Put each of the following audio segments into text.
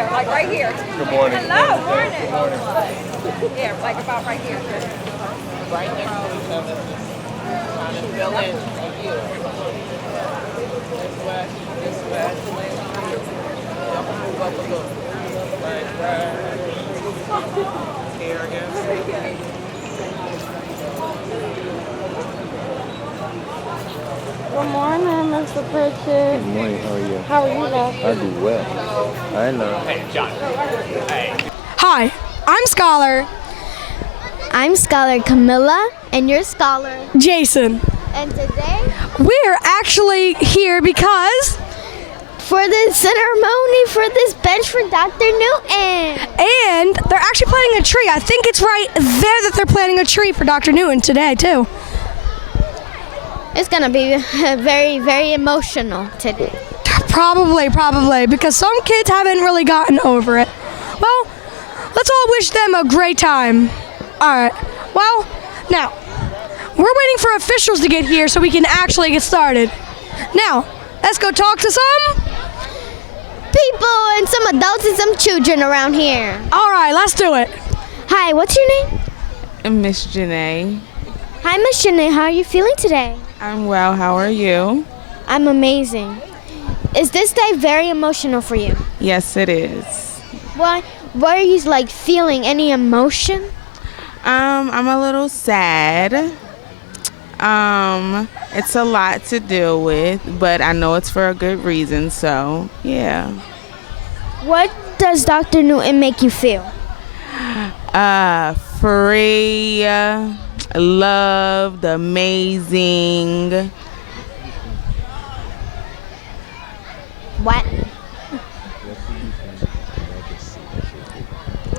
here, like right here. Good morning. Hello, morning. Good morning. Yeah, like about right here. Right next to each other. Trying to fill in a you. This way. Y'all can move up a little. Right. Here again. Good morning, Mr. Pritchard. Good morning. How are you? How are you, Doctor? I do well. I know. Hi, I'm Scholar I'm Scholar Camilla, and you're Scholar. Jason. And today, We're actually here because, for the ceremony for this bench for Dr. Newton. and they're actually planting a tree. I think it's right there that they're planting a tree for Dr. Newton today, too. It's going to be very, very emotional today. Probably, because some kids haven't really gotten over it. Well, let's all wish them a great time. All right. Well, now, we're waiting for officials to get here so we can actually get started. Now, let's go talk to some. People and some adults and some children around here. All right, let's do it. Hi, what's your name? And Miss Janae. Hi, Miss Janae. How are you feeling today? I'm well. How are you? I'm amazing. Is this day very emotional for you? Yes, it is. What are you like feeling? Any emotion? I'm a little sad. It's a lot to deal with, but I know it's for a good reason, so yeah. What does Dr. Newton make you feel? Free, loved, amazing. What?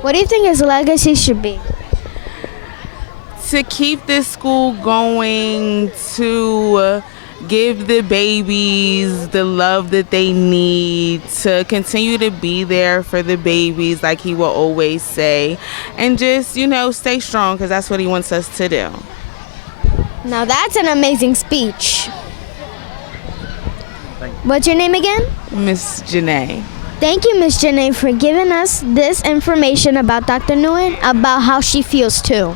What do you think his legacy should be? To keep this school going, to give the babies the love that they need, to continue to be there for the babies like he will always say, and just, stay strong because that's what he wants us to do. Now that's an amazing speech. What's your name again? Miss Janae. Thank you, Miss Janae, for giving us this information about Dr. Newton, about how she feels too.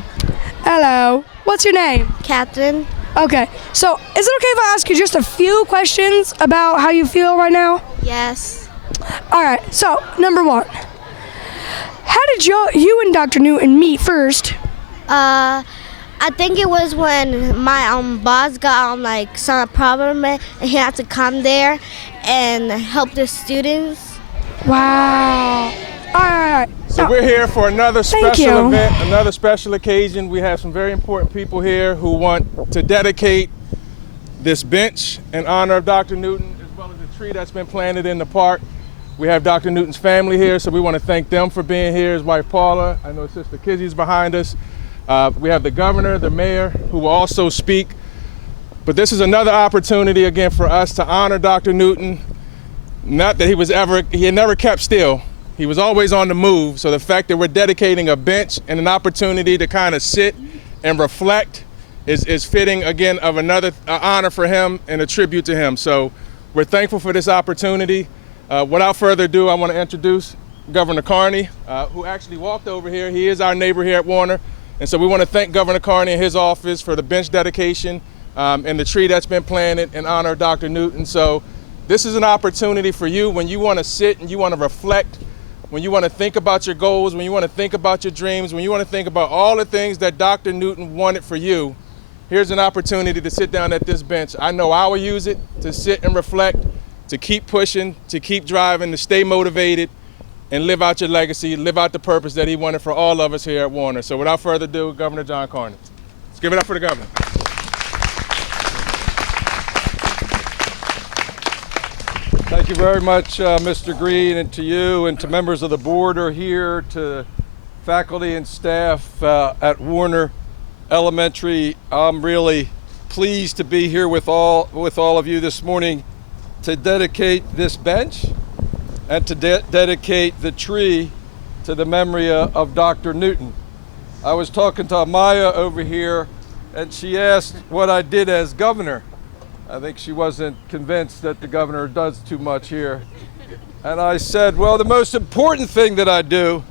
Hello. What's your name? Catherine? Okay. So, is it okay if I ask you just a few questions about how you feel right now? Yes. All right. So, number one. How did you and Dr. Newton meet first? I think it was when my boss got some problem and he had to come there and help the students. Wow. All right. So we're here for another Thank special you. event, another special occasion. We have some very important people here who want to dedicate this bench in honor of Dr. Newton, as well as the tree that's been planted in the park. We have Dr. Newton's family here, so we want to thank them for being here. His wife Paula, I know Sister Kizzy's behind us. We have the governor, the mayor, who will also speak. But this is another opportunity again for us to honor Dr. Newton. Not that he had never kept still. He was always on the move. So the fact that we're dedicating a bench and an opportunity to kind of sit and reflect is fitting again of another honor for him and a tribute to him. So we're thankful for this opportunity. Without further ado, I want to introduce Governor Carney, who actually walked over here. He is our neighbor here at Warner. And so we want to thank Governor Carney and his office for the bench dedication and the tree that's been planted in honor of Dr. Newton. So this is an opportunity for you when you want to sit and you want to reflect, when you want to think about your goals, when you want to think about your dreams, when you want to think about all the things that Dr. Newton wanted for you. Here's an opportunity to sit down at this bench. I know I will use it to sit and reflect, to keep pushing, to keep driving, to stay motivated, and live out your legacy, live out the purpose that he wanted for all of us here at Warner. So without further ado, Governor John Carney. Let's give it up for the governor. Thank you very much, Mr. Green, and to you and to members of the board who are here, to faculty and staff at Warner Elementary. I'm really pleased to be here with all of you this morning to dedicate this bench and to dedicate the tree to the memory of Dr. Newton. I was talking to Amaya over here, and she asked what I did as governor. I think she wasn't convinced that the governor does too much here. And I said, well, the most important thing that I do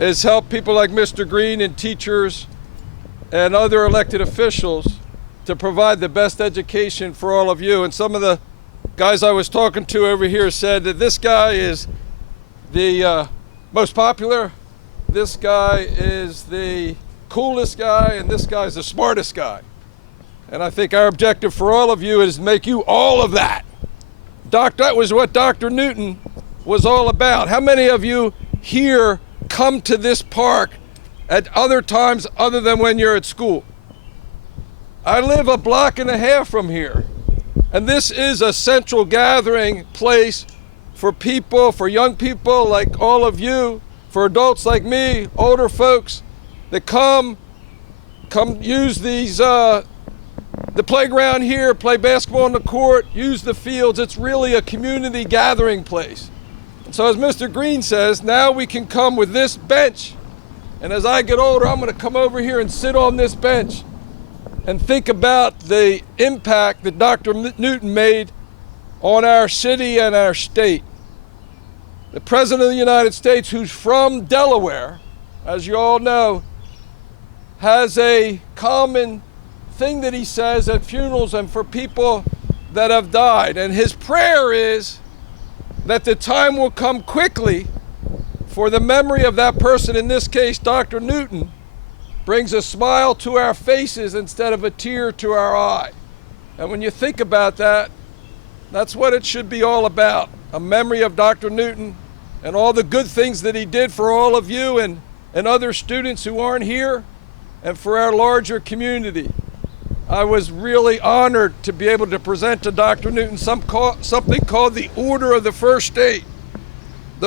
is help people like Mr. Green and teachers and other elected officials to provide the best education for all of you. And some of the guys I was talking to over here said that this guy is the most popular, this guy is the coolest guy, and this guy's the smartest guy. And I think our objective for all of you is to make you all of that. That was what Dr. Newton was all about. How many of you here come to this park at other times other than when you're at school? I live a block and a half from here, and this is a central gathering place for people, for young people like all of you, for adults like me, older folks that come use these the playground here, play basketball on the court, use the fields. It's really a community gathering place. And so as Mr. Green says, now we can come with this bench. And as I get older, I'm gonna come over here and sit on this bench and think about the impact that Dr. Newton made on our city and our state. The President of the United States, who's from Delaware, as you all know, has a common thing that he says at funerals and for people that have died. And his prayer is that the time will come quickly for the memory of that person, in this case, Dr. Newton, brings a smile to our faces instead of a tear to our eye. And when you think about that, that's what it should be all about. A memory of Dr. Newton and all the good things that he did for all of you and other students who aren't here, and for our larger community. I was really honored to be able to present to Dr. Newton something called the Order of the First State.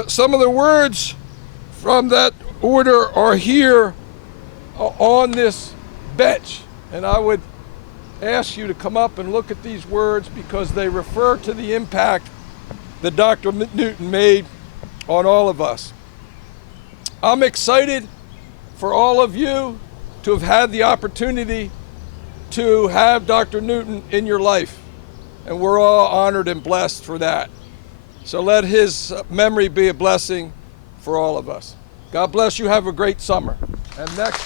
Some of the words from that order are here on this bench, and I would ask you to come up and look at these words because they refer to the impact that Dr. Newton made on all of us. I'm excited for all of you to have had the opportunity to have Dr. Newton in your life, and we're all honored and blessed for that. So let his memory be a blessing for all of us. God bless you. Have a great summer. And next.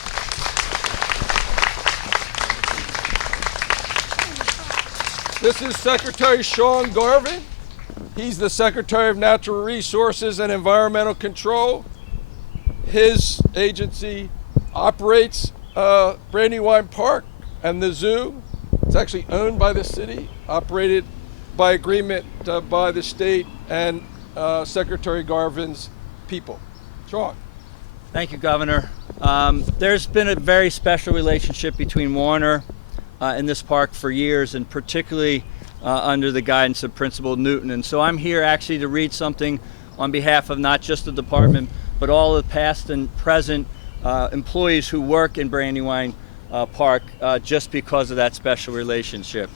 This is Secretary Sean Garvin. He's the Secretary of Natural Resources and Environmental Control. His agency operates Brandywine Park and the zoo. It's actually owned by the city, operated by agreement by the state and Secretary Garvin's people. Sean. Thank you, Governor. There's been a very special relationship between Warner and this park for years, and particularly under the guidance of Principal Newton. And so I'm here actually to read something on behalf of not just the department, but all the past and present employees who work in Brandywine Park just because of that special relationship.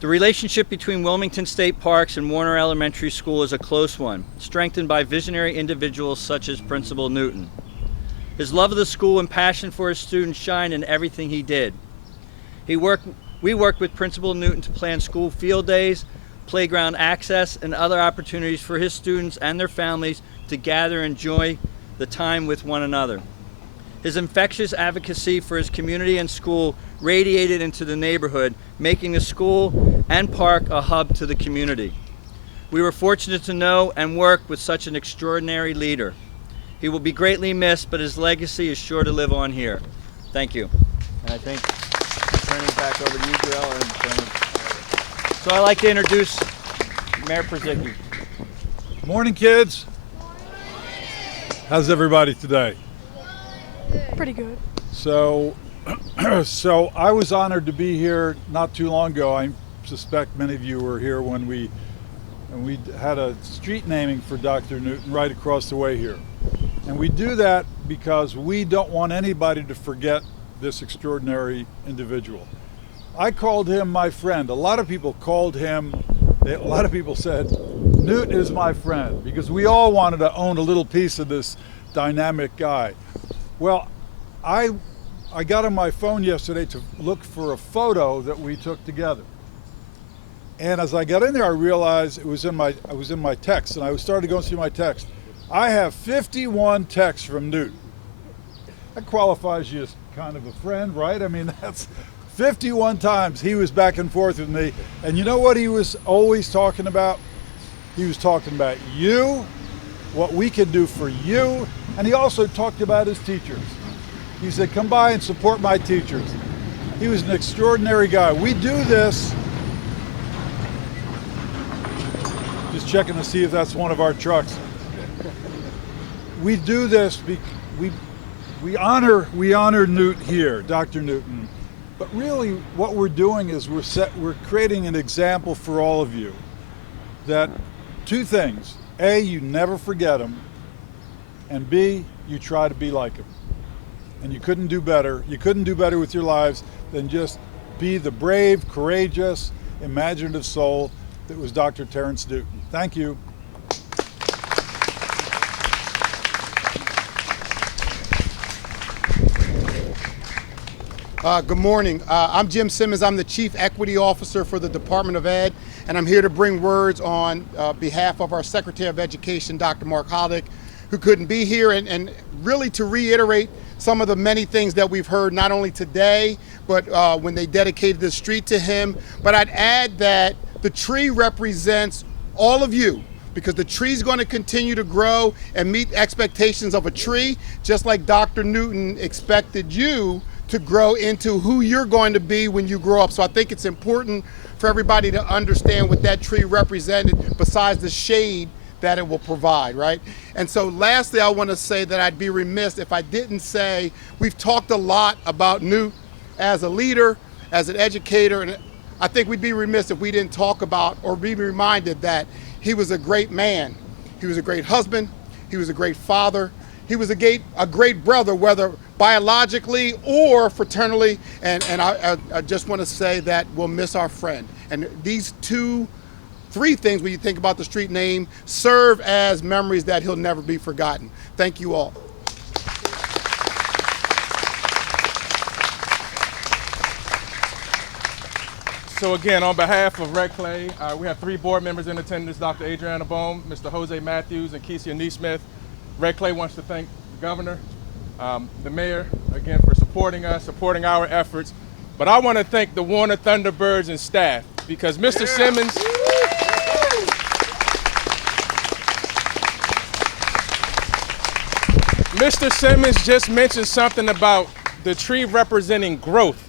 The relationship between Wilmington State Parks and Warner Elementary School is a close one, strengthened by visionary individuals such as Principal Newton. His love of the school and passion for his students shine in everything he did. We worked with Principal Newton to plan school field days, playground access, and other opportunities for his students and their families to gather and enjoy the time with one another. His infectious advocacy for his community and school radiated into the neighborhood, making the school and park a hub to the community. We were fortunate to know and work with such an extraordinary leader. He will be greatly missed, but his legacy is sure to live on here. Thank you. And I think I'm turning back over to you, Darrell. So I'd like to introduce Mayor Purzycki. Morning, kids. How's everybody today? Pretty good. So I was honored to be here not too long ago. I suspect many of you were here when we had a street naming for Dr. Newton right across the way here. And we do that because we don't want anybody to forget this extraordinary individual. I called him my friend. A lot of people said, Newt is my friend, because we all wanted to own a little piece of this dynamic guy. Well, I got on my phone yesterday to look for a photo that we took together. And as I got in there, I realized I was in my text, and I started going through my text. I have 51 texts from Newton. That qualifies you as kind of a friend, right? I mean, that's 51 times he was back and forth with me. And you know what he was always talking about? He was talking about you, what we can do for you, and he also talked about his teachers. He said, come by and support my teachers. He was an extraordinary guy. We do this, just checking to see if that's one of our trucks. We do this, we honor Newt here, Dr. Newton. But really what we're doing is we're creating an example for all of you that two things: A, you never forget him, and B, you try to be like him. And you couldn't do better. You couldn't do better with your lives than just be the brave, courageous, imaginative soul that was Dr. Terrence Newton. Thank you. Good morning. I'm Jim Simmons. I'm the Chief Equity Officer for the Department of Ed, and I'm here to bring words on behalf of our Secretary of Education, Dr. Mark Hollick, who couldn't be here, and really to reiterate some of the many things that we've heard, not only today, but when they dedicated the street to him. But I'd add that the tree represents all of you, because the tree's going to continue to grow and meet expectations of a tree, just like Dr. Newton expected you to grow into who you're going to be when you grow up. So I think it's important for everybody to understand what that tree represented, besides the shade that it will provide, right? And so lastly, I want to say that I'd be remiss if I didn't say we've talked a lot about Newt as a leader, as an educator, and I think we'd be remiss if we didn't talk about or be reminded that he was a great man. He was a great husband. He was a great father. He was a great brother, whether biologically or fraternally, and I just want to say that we'll miss our friend. And these three things, when you think about the street name, serve as memories that he'll never be forgotten. Thank you all. So again, on behalf of Red Clay, we have three board members in attendance: Dr. Adriana Bohm, Mr. Jose Matthews, and Keisha Neesmith. Red Clay wants to thank the governor, the mayor, again, for supporting us, supporting our efforts. But I want to thank the Warner Thunderbirds and staff, because Mr. Simmons, Mr. Simmons just mentioned something about the tree representing growth.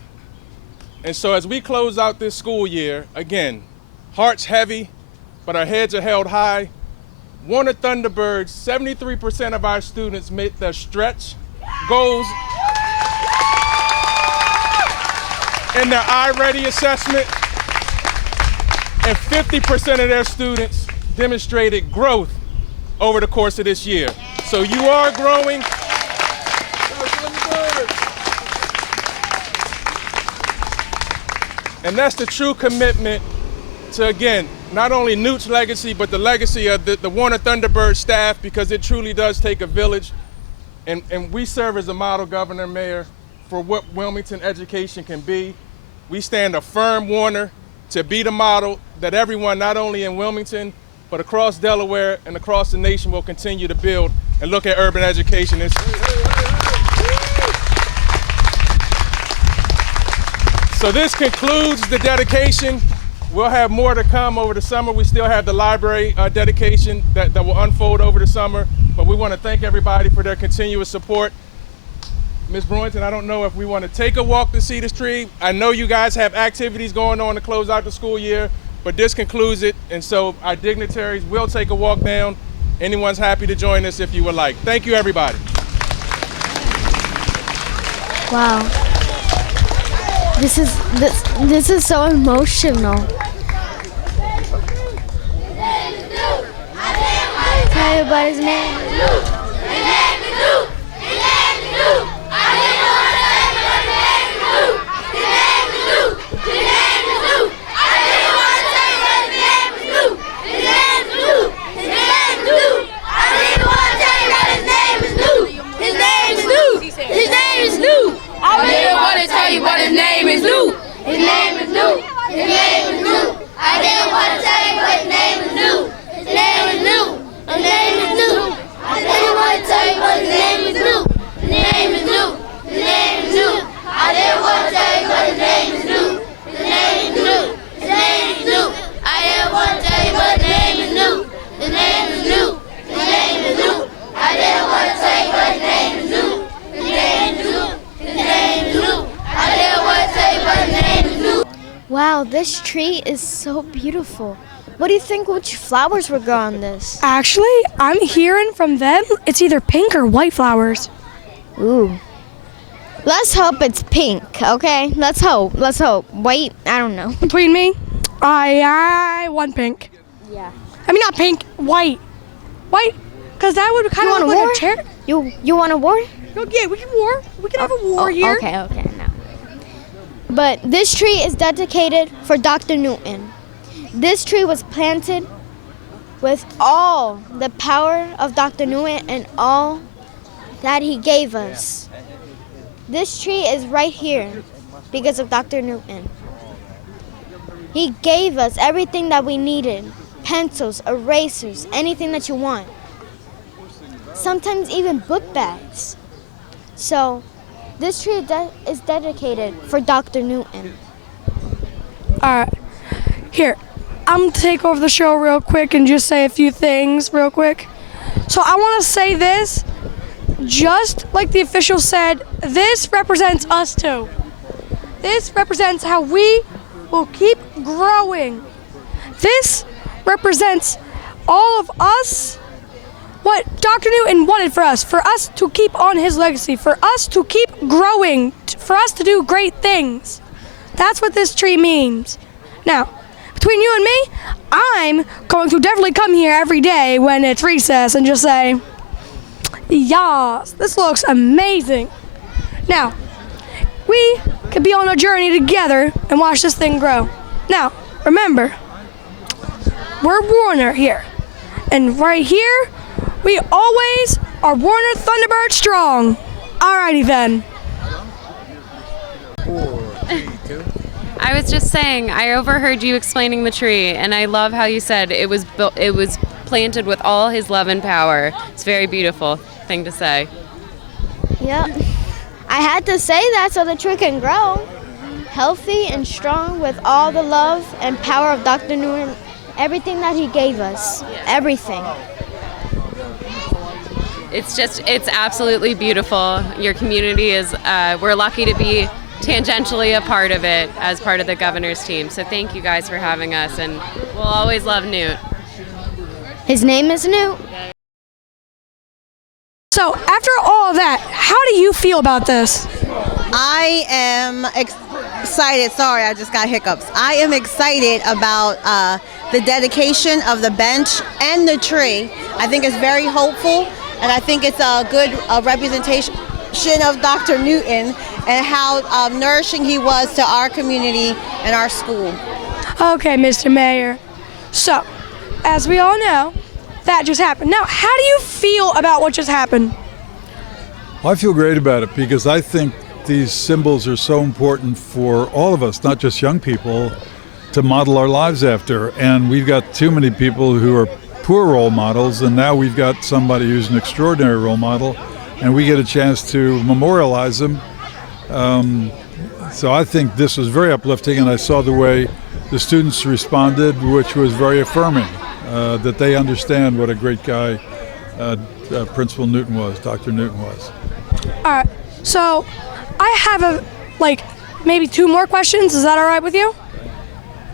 And so as we close out this school year, again, hearts heavy, but our heads are held high. Warner Thunderbirds, 73% of our students met their stretch goals in their iReady assessment, and 50% of their students demonstrated growth over the course of this year. So you are growing. And that's the true commitment to, again, not only Newt's legacy, but the legacy of the Warner Thunderbird staff, because it truly does take a village. And we serve as a model, Governor, Mayor, for what Wilmington education can be. We stand a firm Warner to be the model that everyone, not only in Wilmington, but across Delaware and across the nation, will continue to build and look at urban education. So this concludes the dedication. We'll have more to come over the summer. We still have the library dedication that will unfold over the summer, but we want to thank everybody for their continuous support. Ms. Brewington, I don't know if we want to take a walk to see this tree. I know you guys have activities going on to close out the school year, but this concludes it, and so our dignitaries will take a walk down. Anyone's happy to join us if you would like. Thank you, everybody. Wow. This is so emotional. Tell everybody his name is Luke. His name is Luke. His name is Luke. I didn't want to say but his name is Luke. His name is Luke. His name is Luke. I didn't want to say but his name is Luke. His name is Luke. His name is Luke. I didn't want to say but his name is Luke. His name is Luke. His name is Luke. I didn't want to tell you but his name is Luke. His name is Luke. His name is Luke. I didn't This tree is so beautiful. What do you think which flowers will grow on this? Actually, I'm hearing from them it's either pink or white flowers. Ooh. Let's hope it's pink, okay? Let's hope. White, I don't know. Between me, I want pink. Yeah. I mean, not pink, white. White, because that would kind of look like a chair. You want a war? Oh, yeah, we can war. We can have a war here. Okay, no. But this tree is dedicated for Dr. Newton. This tree was planted with all the power of Dr. Newton and all that he gave us. This tree is right here because of Dr. Newton. He gave us everything that we needed. Pencils, erasers, anything that you want. Sometimes even book bags. So this tree is dedicated for Dr. Newton. All right, here, I'm going to take over the show real quick and just say a few things real quick. So I want to say this, just like the official said, this represents us too. This represents how we will keep growing. This represents all of us, what Dr. Newton wanted for us to keep on his legacy, for us to keep growing, for us to do great things. That's what this tree means. Now, between you and me, I'm going to definitely come here every day when it's recess and just say, yas, this looks amazing. Now, we could be on a journey together and watch this thing grow. Now, remember, we're Warner here. And right here, we always are Warner Thunderbird strong. Alrighty then. I was just saying, I overheard you explaining the tree, and I love how you said it was planted with all his love and power. It's a very beautiful thing to say. Yep. I had to say that so the tree can grow healthy and strong with all the love and power of Dr. Newton, everything that he gave us, everything. It's absolutely beautiful. Your community is, we're lucky to be tangentially a part of it as part of the governor's team. So thank you guys for having us, and we'll always love Newt. His name is Newt. So after all of that, how do you feel about this? I am excited. Sorry, I just got hiccups. I am excited about the dedication of the bench and the tree. I think it's very hopeful, and I think it's a good representation of Dr. Newton and how nourishing he was to our community and our school. Okay, Mr. Mayor. So, as we all know, that just happened. Now, how do you feel about what just happened? Well, I feel great about it because I think these symbols are so important for all of us, not just young people, to model our lives after. And we've got too many people who are poor role models, and now we've got somebody who's an extraordinary role model, and we get a chance to memorialize them. So I think this was very uplifting, and I saw the way the students responded, which was very affirming, that they understand what a great guy Principal Newton was, Dr. Newton was. All right, so I have maybe two more questions. Is that all right with you?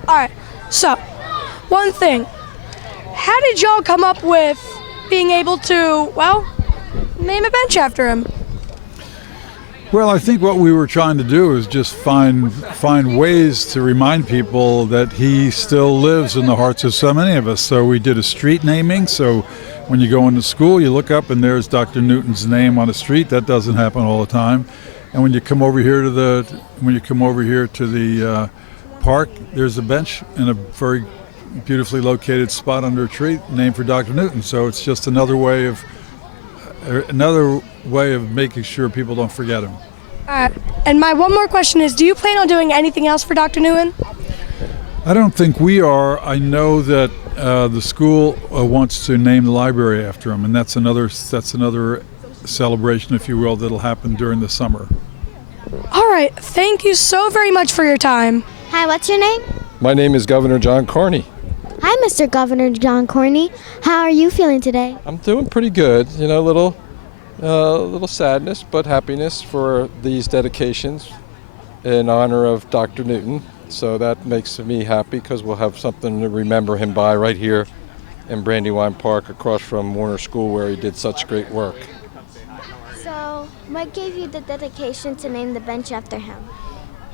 All right, so one thing. How did y'all come up with being able to, name a bench after him? Well, I think what we were trying to do is just find ways to remind people that he still lives in the hearts of so many of us. So we did a street naming. So when you go into school, you look up and there's Dr. Newton's name on a street. That doesn't happen all the time. And when you come over here to the park, there's a bench in a very beautifully located spot under a tree named for Dr. Newton. So it's just another way of making sure people don't forget him. All right, and my one more question is, do you plan on doing anything else for Dr. Newton? I don't think we are. I know that the school wants to name the library after him, and that's another celebration, if you will, that'll happen during the summer. All right, thank you so very much for your time. Hi, what's your name? My name is Governor John Carney. Hi, Mr. Governor John Corney. How are you feeling today? I'm doing pretty good. You know, a little sadness, but happiness for these dedications in honor of Dr. Newton. So that makes me happy because we'll have something to remember him by right here in Brandywine Park across from Warner School where he did such great work. So, what gave you the dedication to name the bench after him?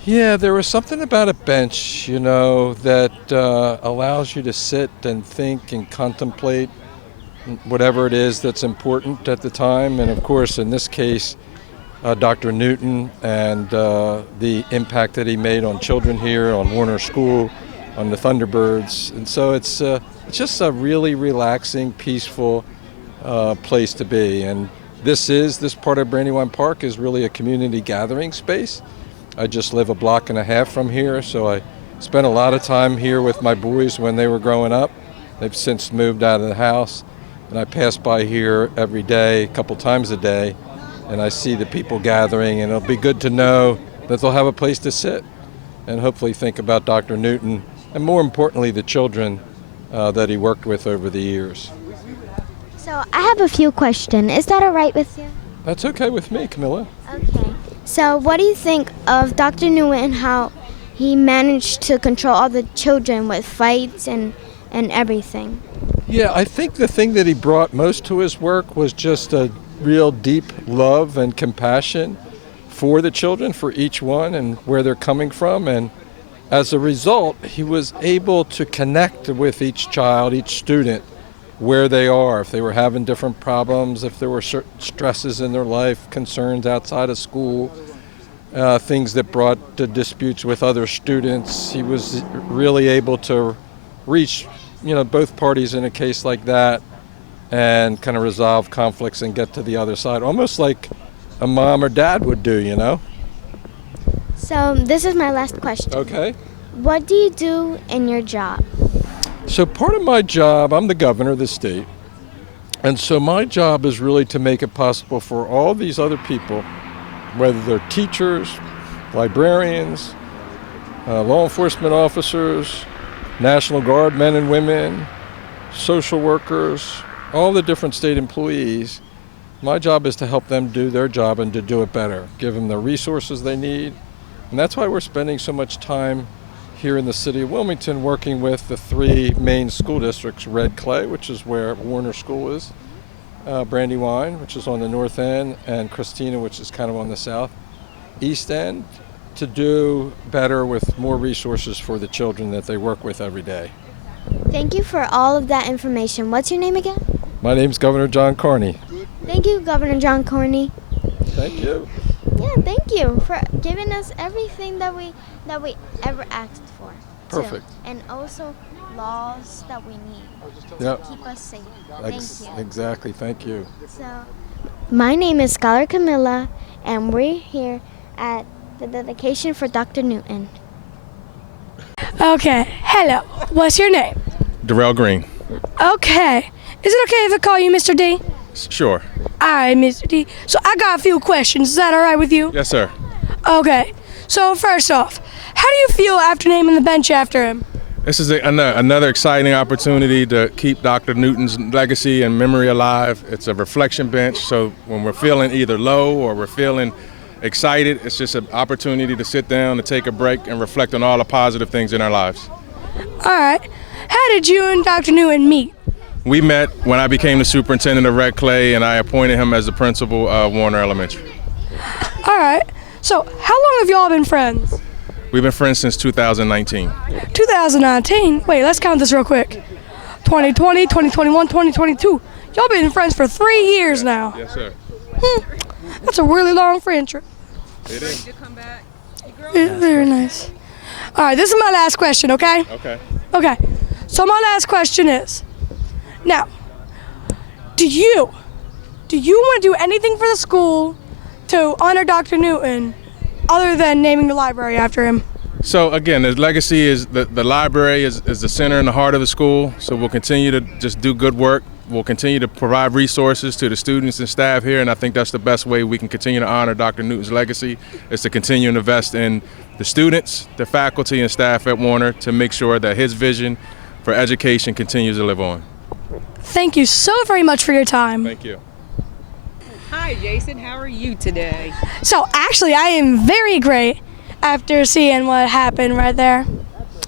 Yeah, there was something about a bench, you know, that allows you to sit and think and contemplate whatever it is that's important at the time. And of course, in this case, Dr. Newton and the impact that he made on children here, on Warner School, on the Thunderbirds. And so it's just a really relaxing, peaceful place to be. And this part of Brandywine Park is really a community gathering space. I just live a block and a half from here, so I spent a lot of time here with my boys when they were growing up. They've since moved out of the house, and I pass by here every day, a couple times a day, and I see the people gathering, and it'll be good to know that they'll have a place to sit and hopefully think about Dr. Newton, and more importantly, the children that he worked with over the years. So, I have a few questions. Is that all right with you? That's okay with me, Camilla. Okay. So, what do you think of Dr. Newton and how he managed to control all the children with fights and everything? Yeah, I think the thing that he brought most to his work was just a real deep love and compassion for the children, for each one and where they're coming from. And as a result, he was able to connect with each child, each student, where they are, if they were having different problems, if there were certain stresses in their life, concerns outside of school, things that brought to disputes with other students. He was really able to reach, both parties in a case like that and kind of resolve conflicts and get to the other side, almost like a mom or dad would do, So, this is my last question. Okay. What do you do in your job? So part of my job, I'm the governor of the state, and so my job is really to make it possible for all these other people, whether they're teachers, librarians, law enforcement officers, National Guard men and women, social workers, all the different state employees. My job is to help them do their job and to do it better, give them the resources they need, and that's why we're spending so much time here in the city of Wilmington working with the three main school districts, Red Clay, which is where Warner School is, Brandywine, which is on the north end, and Christina, which is kind of on the south east end, to do better with more resources for the children that they work with every day. Thank you for all of that information. What's your name again? My name's Governor John Carney. Thank you, Governor John Carney. Thank you. Yeah, thank you for giving us everything that we ever asked for. Perfect. Too. And also laws that we need Yep. to keep us safe. Thank you. Exactly. Thank you. So, my name is Scholar Camilla, and we're here at the dedication for Dr. Newton. Okay, hello. What's your name? Darrell Green. Okay. Is it okay if I call you Mr. D? Sure. All right, Mr. D. So I got a few questions. Is that all right with you? Yes, sir. Okay. So first off, how do you feel after naming the bench after him? This is another exciting opportunity to keep Dr. Newton's legacy and memory alive. It's a reflection bench, so when we're feeling either low or we're feeling excited, it's just an opportunity to sit down, to take a break, and reflect on all the positive things in our lives. All right. How did you and Dr. Newton meet? We met when I became the superintendent of Red Clay, and I appointed him as the principal of Warner Elementary. All right. So how long have y'all been friends? We've been friends since 2019. 2019? Wait, let's count this real quick. 2020, 2021, 2022. Y'all been friends for 3 years now. Yes, sir. That's a really long friendship. It is. Very nice. All right, this is my last question, okay? Okay. Okay. So my last question is, now, do you want to do anything for the school to honor Dr. Newton other than naming the library after him? So again, the legacy is the library is the center and the heart of the school. So we'll continue to just do good work. We'll continue to provide resources to the students and staff here, and I think that's the best way we can continue to honor Dr. Newton's legacy, is to continue to invest in the students, the faculty and staff at Warner to make sure that his vision for education continues to live on. Thank you so very much for your time. Thank you. Hi, Jason. How are you today? So actually, I am very great after seeing what happened right there.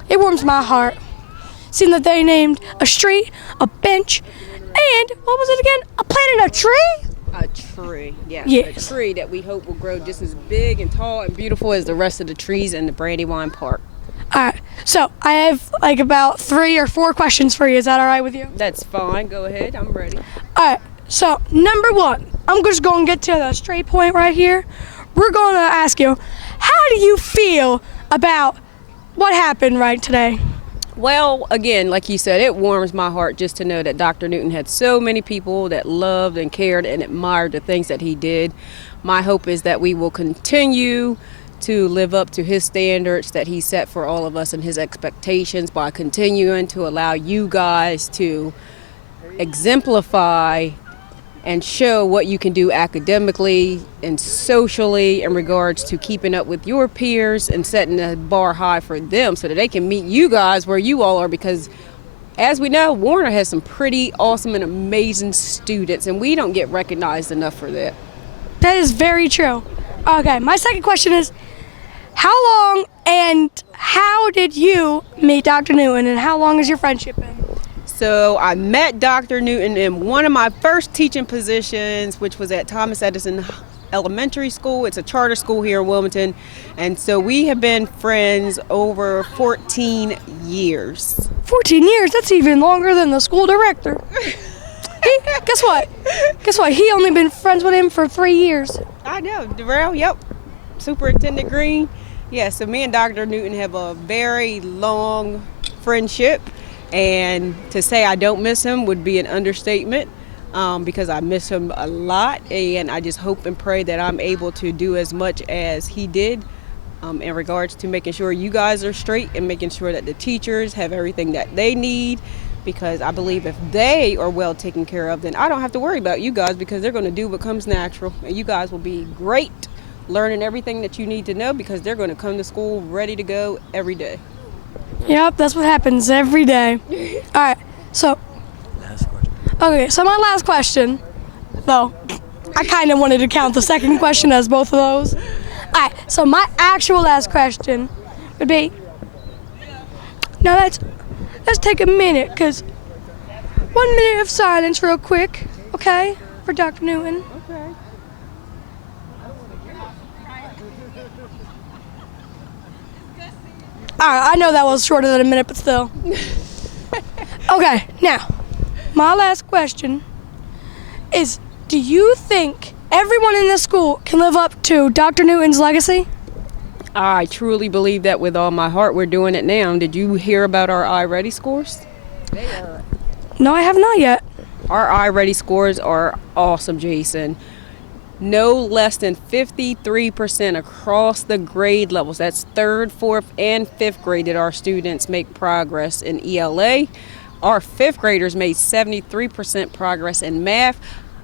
It warms my heart. Seeing that they named a street, a bench, and what was it again? A plant and a tree? A tree, yes. Yes. A tree that we hope will grow just as big and tall and beautiful as the rest of the trees in the Brandywine Park. All right, so I have like about 3 or 4 questions for you. Is that all right with you? That's fine. Go ahead. I'm ready. All right, so number 1, I'm just going to get to the straight point right here. We're going to ask you, how do you feel about what happened right today? Well, again, like you said, it warms my heart just to know that Dr. Newton had so many people that loved and cared and admired the things that he did. My hope is that we will continue to live up to his standards that he set for all of us and his expectations by continuing to allow you guys to exemplify and show what you can do academically and socially in regards to keeping up with your peers and setting the bar high for them so that they can meet you guys where you all are, because as we know, Warner has some pretty awesome and amazing students, and we don't get recognized enough for that. That is very true. Okay, my second question is, how long and how did you meet Dr. Newton, and how long has your friendship been? So I met Dr. Newton in one of my first teaching positions, which was at Thomas Edison Elementary School. It's a charter school here in Wilmington. And so we have been friends over 14 years. 14 years? That's even longer than the school director. Hey, guess what? Guess what? He only been friends with him for 3 years. I know, Darrell, yep. Superintendent Green. Yeah, so me and Dr. Newton have a very long friendship. And to say I don't miss him would be an understatement, because I miss him a lot, and I just hope and pray that I'm able to do as much as he did in regards to making sure you guys are straight and making sure that the teachers have everything that they need, because I believe if they are well taken care of, then I don't have to worry about you guys, because they're going to do what comes natural, and you guys will be great learning everything that you need to know, because they're going to come to school ready to go every day. Yep, that's what happens every day. All right, so. Okay, so my last question, though, I kind of wanted to count the second question as both of those. All right, so my actual last question would be, now let's take a minute, because 1 minute of silence real quick, okay, for Dr. Newton. Okay. All right, I know that was shorter than a minute, but still. Okay, now, my last question is, do you think everyone in this school can live up to Dr. Newton's legacy? I truly believe that with all my heart. We're doing it now. Did you hear about our iReady scores? No, I have not yet. Our iReady scores are awesome, Jason. No less than 53% across the grade levels. That's 3rd, 4th, and 5th grade that our students make progress in ELA. Our 5th graders made 73% progress in math.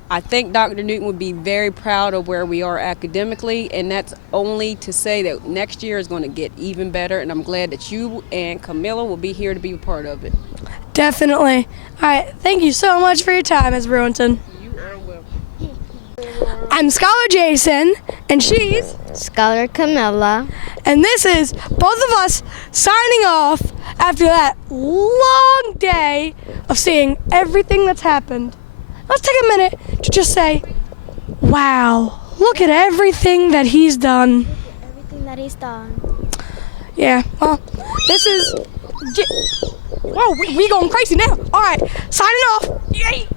I think Dr. Newton would be very proud of where we are academically, and that's only to say that next year is going to get even better, and I'm glad that you and Camilla will be here to be a part of it. Definitely. All right, thank you so much for your time, Ms. Brewington. I'm Scholar Jason, and she's Scholar Camilla. And this is both of us signing off after that long day of seeing everything that's happened. Let's take a minute to just say, wow, look at everything that he's done. Everything that he's done. Yeah, well, this is... Whoa, we going crazy now. All right, signing off. Yay!